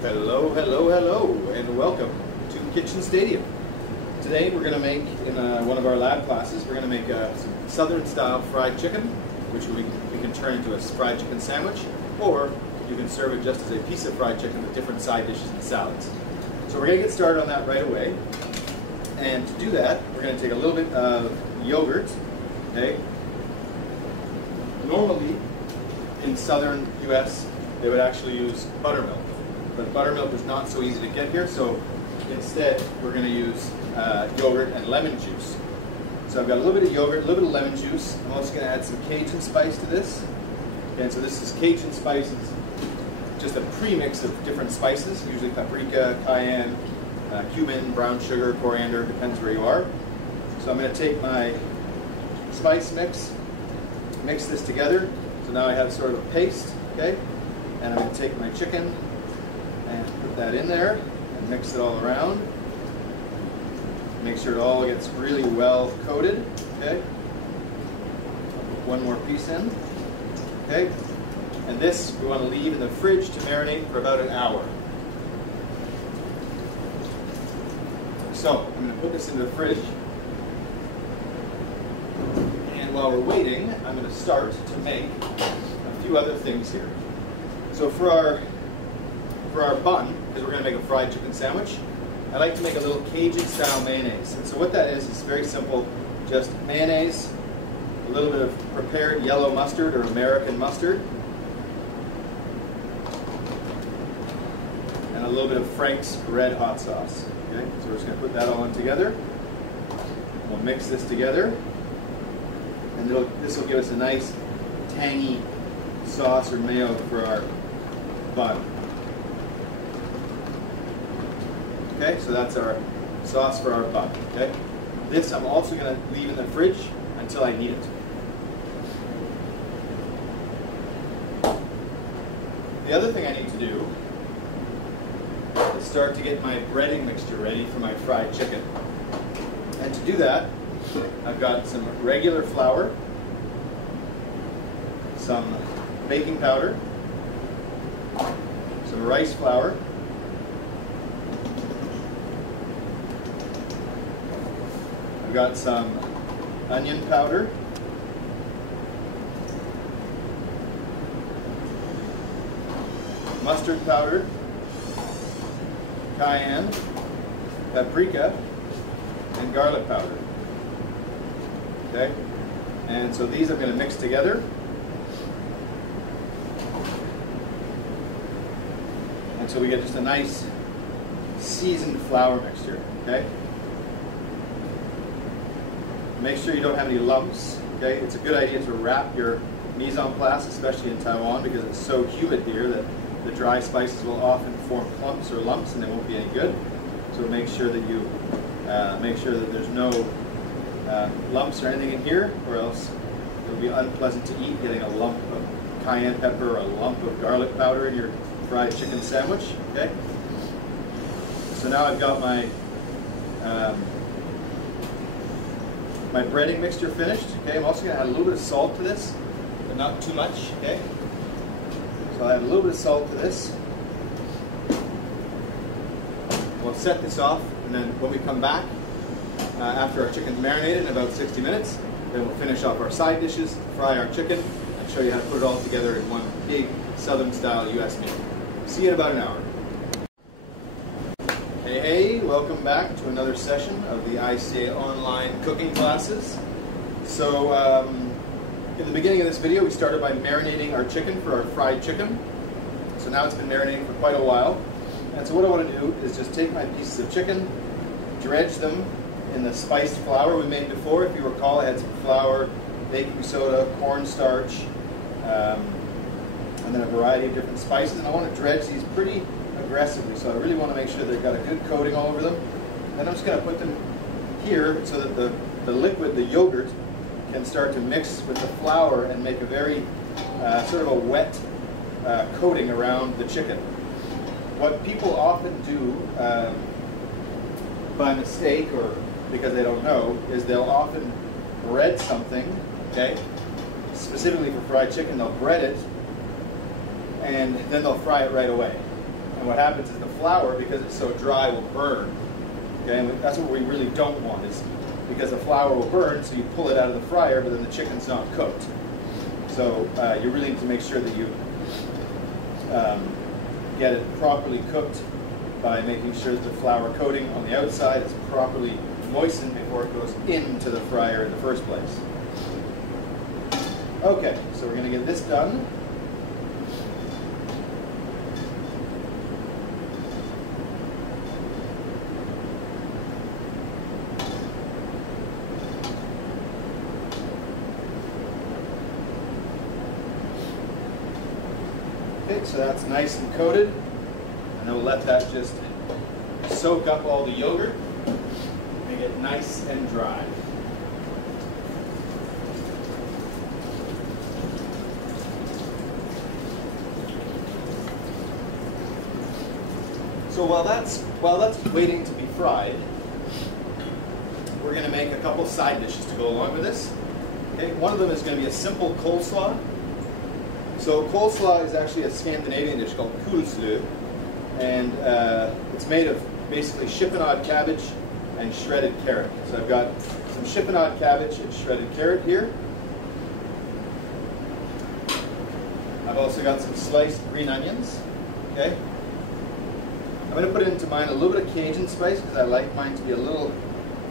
Hello, hello, hello, and welcome to Kitchen Stadium. Today we're going to make, in one of our lab classes, we're going to make some southern style fried chicken, which we can turn into a fried chicken sandwich, or you can serve it just as a piece of fried chicken with different side dishes and salads. So we're going to get started on that right away. And to do that, we're going to take a little bit of yogurt. Okay. Normally, in southern US, they would actually use buttermilk. But buttermilk is not so easy to get here, so instead we're going to use yogurt and lemon juice. So I've got a little bit of yogurt, a little bit of lemon juice. I'm also going to add some Cajun spice to this. And so this is Cajun spices, just a premix of different spices, usually paprika, cayenne, cumin, brown sugar, coriander, depends where you are. So I'm going to take my spice mix this together. So now I have sort of a paste, okay? And I'm going to take my chicken and put that in there and mix it all around. Make sure it all gets really well coated, okay? One more piece in, okay? And this we want to leave in the fridge to marinate for about an hour. So I'm going to put this into the fridge. And while we're waiting, I'm going to start to make a few other things here. So for our bun, because we're going to make a fried chicken sandwich, I like to make a little Cajun-style mayonnaise. And so what that is very simple. Just mayonnaise, a little bit of prepared yellow mustard or American mustard, and a little bit of Frank's red hot sauce. Okay, so we're just going to put that all in together. We'll mix this together, and this will give us a nice tangy sauce or mayo for our bun. Okay, so that's our sauce for our bun. Okay, this I'm also going to leave in the fridge until I need it. The other thing I need to do is start to get my breading mixture ready for my fried chicken. And to do that, I've got some regular flour, some baking powder, some rice flour, I've got some onion powder, mustard powder, cayenne, paprika, and garlic powder. Okay? And so these I'm going to mix together. And so we get just a nice seasoned flour mixture. Okay? Make sure you don't have any lumps. Okay? It's a good idea to wrap your mise en place, especially in Taiwan, because it's so humid here that the dry spices will often form clumps or lumps, and they won't be any good. So make sure that you make sure that there's no lumps or anything in here, or else it'll be unpleasant to eat, getting a lump of cayenne pepper or a lump of garlic powder in your fried chicken sandwich. Okay. So now I've got my my breading mixture finished. Okay. I'm also going to add a little bit of salt to this, but not too much. Okay. So I'll add a little bit of salt to this. We'll set this off, and then when we come back, after our chicken's marinated in about 60 minutes, then we'll finish off our side dishes, fry our chicken, and show you how to put it all together in one big Southern-style U.S. meal. See you in about an hour. Hey, hey, welcome back to another session of the ICA online cooking classes. So, in the beginning of this video, we started by marinating our chicken for our fried chicken. So now it's been marinating for quite a while. And so what I want to do is just take my pieces of chicken, dredge them in the spiced flour we made before. If you recall, I had some flour, baking soda, cornstarch, and then a variety of different spices. And I want to dredge these pretty aggressively, so I really want to make sure they've got a good coating all over them. Then I'm just going to put them here so that the liquid, the yogurt, can start to mix with the flour and make a very sort of a wet coating around the chicken. What people often do by mistake or because they don't know is they'll often bread something, okay? Specifically for fried chicken, they'll bread it and then they'll fry it right away. And what happens is the flour, because it's so dry, will burn. Okay, and that's what we really don't want, is because the flour will burn, so you pull it out of the fryer, but then the chicken's not cooked. So you really need to make sure that you get it properly cooked by making sure that the flour coating on the outside is properly moistened before it goes into the fryer in the first place. Okay, so we're going to get this done. Okay, so that's nice and coated, and then we'll let that just soak up all the yogurt, make it nice and dry. So while that's waiting to be fried, we're going to make a couple side dishes to go along with this. Okay, one of them is going to be a simple coleslaw. So coleslaw is actually a Scandinavian dish called kulslø, and it's made of basically chiffonade cabbage and shredded carrot. So I've got some chiffonade cabbage and shredded carrot here. I've also got some sliced green onions. Okay. I'm going to put into mine a little bit of Cajun spice because I like mine to be a little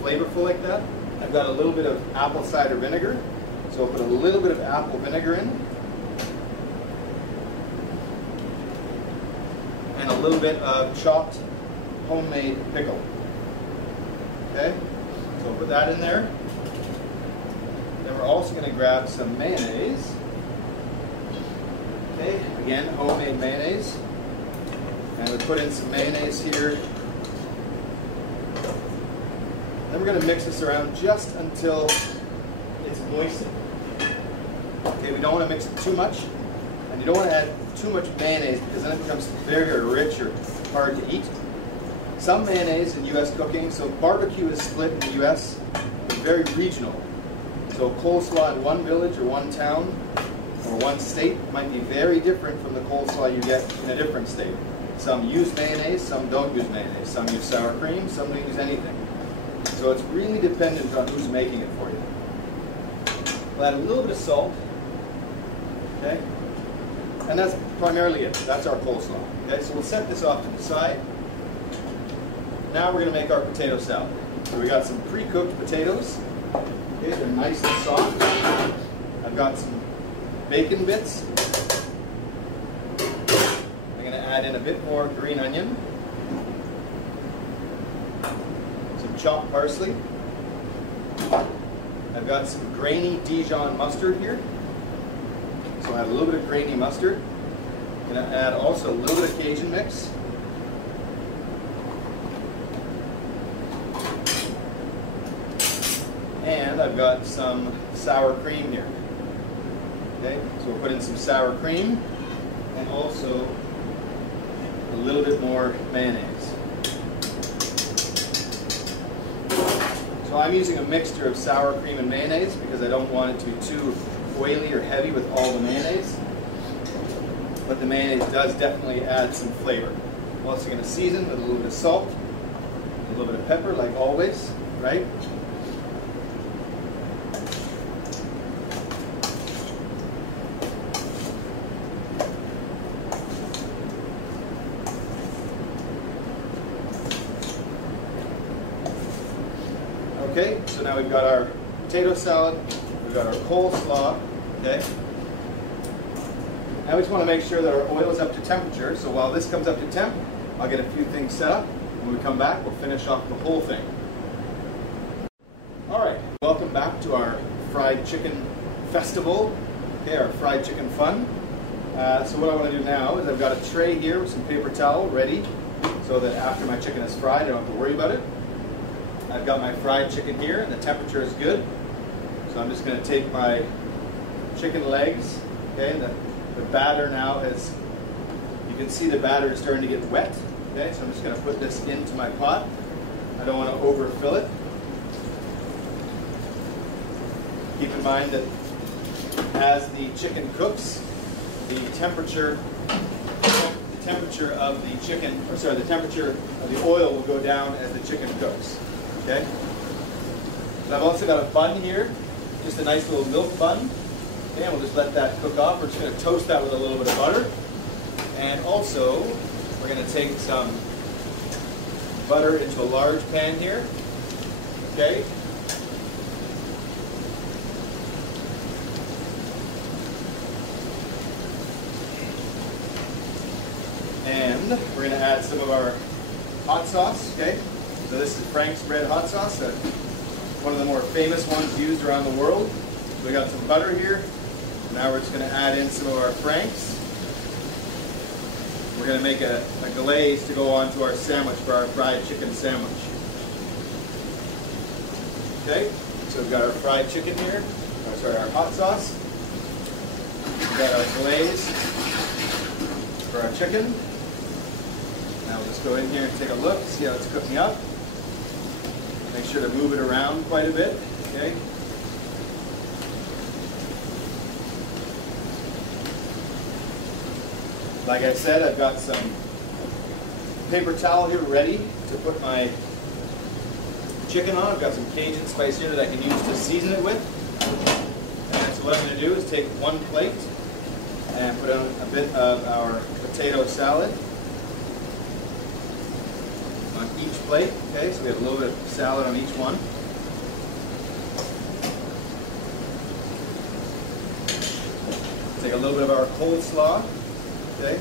flavorful like that. I've got a little bit of apple cider vinegar, so I'll put a little bit of apple vinegar in. And a little bit of chopped homemade pickle. Okay, so we'll put that in there. Then we're also going to grab some mayonnaise. Okay, again, homemade mayonnaise. And we put in some mayonnaise here. Then we're going to mix this around just until it's moistened. Okay, we don't want to mix it too much, and you don't want to add too much mayonnaise because then it becomes very, very rich or hard to eat. Some mayonnaise in U.S. cooking, so barbecue is split in the U.S., but very regional. So coleslaw in one village or one town or one state might be very different from the coleslaw you get in a different state. Some use mayonnaise, some don't use mayonnaise. Some use sour cream, some don't use anything. So it's really dependent on who's making it for you. We'll add a little bit of salt. Okay? And that's primarily it. That's our coleslaw. Okay, so we'll set this off to the side. Now we're going to make our potato salad. So we got some pre-cooked potatoes. Okay, they're nice and soft. I've got some bacon bits. I'm going to add in a bit more green onion. Some chopped parsley. I've got some grainy Dijon mustard here. So I have a little bit of grainy mustard. I'm going to add also a little bit of Cajun mix. And I've got some sour cream here. Okay, so we'll put in some sour cream and also a little bit more mayonnaise. So I'm using a mixture of sour cream and mayonnaise because I don't want it to be too oily or heavy with all the mayonnaise. But the mayonnaise does definitely add some flavor. I'm also going to season with a little bit of salt, a little bit of pepper like always, right? Okay, so now we've got our potato salad, we've got our coleslaw, okay? Now we just want to make sure that our oil is up to temperature, so while this comes up to temp, I'll get a few things set up. When we come back, we'll finish off the whole thing. Alright, welcome back to our fried chicken festival, okay, our fried chicken fun. So what I want to do now is I've got a tray here with some paper towel ready, so that after my chicken is fried, I don't have to worry about it. I've got my fried chicken here, and the temperature is good. So I'm just going to take my chicken legs, okay, the batter now has, you can see the batter is starting to get wet, okay, so I'm just going to put this into my pot. I don't want to overfill it. Keep in mind that as the chicken cooks, the temperature temperature of the chicken, or sorry, the temperature of the oil will go down as the chicken cooks. Okay? So I've also got a bun here, just a nice little milk bun. Okay, and we'll just let that cook off. We're just going to toast that with a little bit of butter. And also, we're going to take some butter into a large pan here. Okay? And we're going to add some of our hot sauce. Okay? So this is Frank's Red Hot Sauce, one of the more famous ones used around the world. So we got some butter here. Now we're just going to add in some of our Frank's. We're going to make a glaze to go onto our sandwich for our fried chicken sandwich. Okay, so we've got our fried chicken here. Oh, sorry, our hot sauce. We've got our glaze for our chicken. Now we'll just go in here and take a look, see how it's cooking up. Make sure to move it around quite a bit. Okay. Like I said, I've got some paper towel here ready to put my chicken on. I've got some Cajun spice here that I can use to season it with. And so what I'm going to do is take one plate and put on a bit of our potato salad on each plate. Okay, so we have a little bit of salad on each one. Take a little bit of our coleslaw. Okay.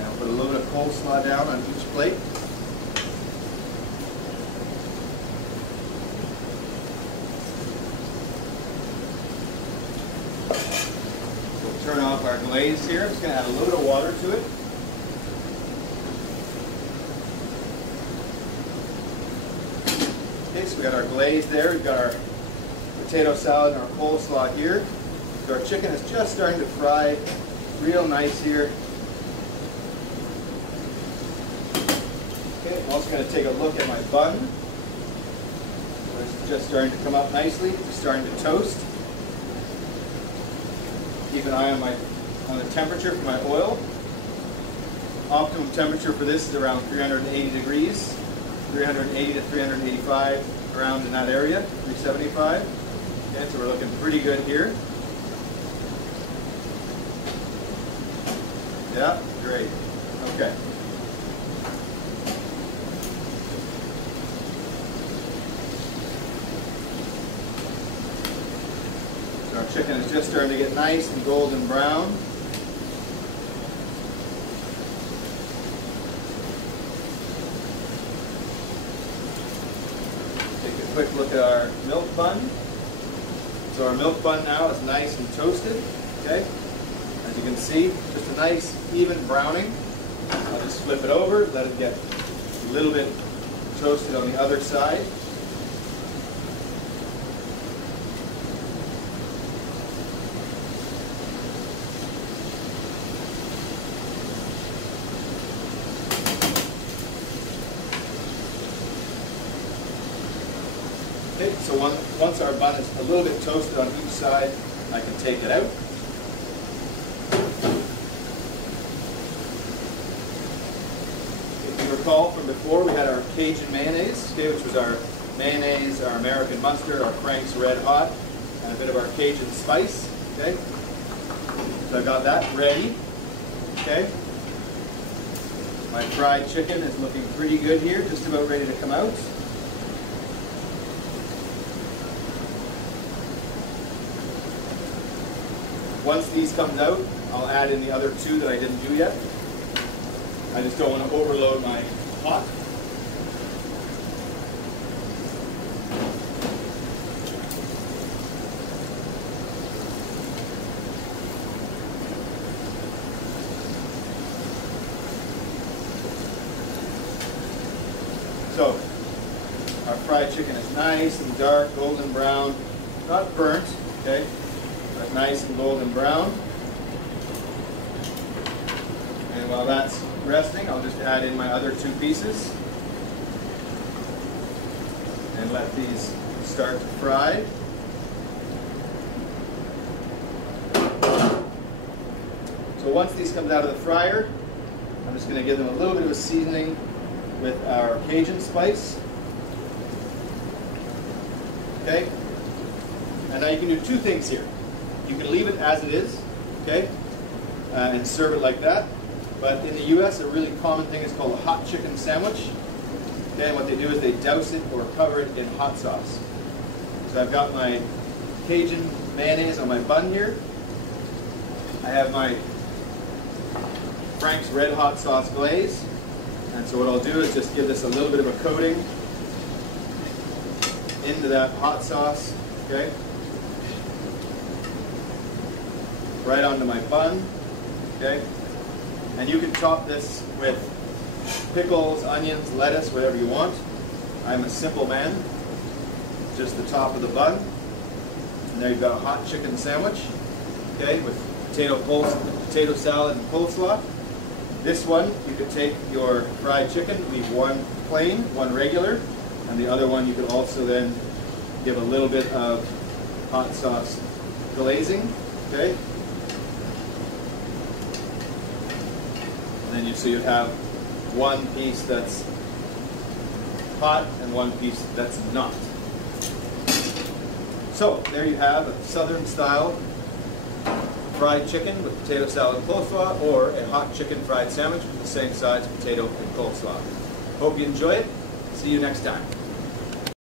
Now put a little bit of coleslaw down on each plate. We'll turn off our glaze here. I'm just going to add a little bit of water to it. Okay, so we got our glaze there. We've got our potato salad and our coleslaw here. So our chicken is just starting to fry real nice here. Okay, I'm also going to take a look at my bun. It's just starting to come up nicely. It's starting to toast. Keep an eye on the temperature for my oil. Optimum temperature for this is around 380 degrees, 380 to 385, around in that area, 375. Okay, so we're looking pretty good here. Yeah, great. Okay. So our chicken is just starting to get nice and golden brown. Take a quick look at our milk bun. So our milk bun now is nice and toasted. Okay. As you can see, just a nice even browning. I'll just flip it over, let it get a little bit toasted on the other side. Okay, so once our bun is a little bit toasted on each side, I can take it out. Recall from before, we had our Cajun mayonnaise, okay, which was our mayonnaise, our American mustard, our Frank's Red Hot, and a bit of our Cajun spice. Okay, so I got that ready. Okay, my fried chicken is looking pretty good here, just about ready to come out. Once these come out, I'll add in the other two that I didn't do yet. I just don't want to overload my pot. So, our fried chicken is nice and dark, golden brown, not burnt, okay, but nice and golden brown. And while that's resting, I'll just add in my other two pieces and let these start to fry. So So once these come out of the fryer, I'm just going to give them a little bit of a seasoning with our Cajun spice. Okay? And now you can do two things here. You can leave it as it is, okay, and serve it like that. But in the U.S., a really common thing is called a hot chicken sandwich. Okay, and what they do is they douse it or cover it in hot sauce. So I've got my Cajun mayonnaise on my bun here. I have my Frank's Red Hot Sauce glaze. And so what I'll do is just give this a little bit of a coating into that hot sauce, okay? Right onto my bun, okay? And you can top this with pickles, onions, lettuce, whatever you want. I'm a simple man. Just the top of the bun. And there you've got a hot chicken sandwich, okay, with potato salad and coleslaw. This one, you could take your fried chicken, leave one plain, one regular, and the other one you could also then give a little bit of hot sauce glazing, okay? And then so you have one piece that's hot and one piece that's not. So there you have a southern style fried chicken with potato salad and coleslaw, or a hot chicken fried sandwich with the same size potato and coleslaw. Hope you enjoy it. See you next time.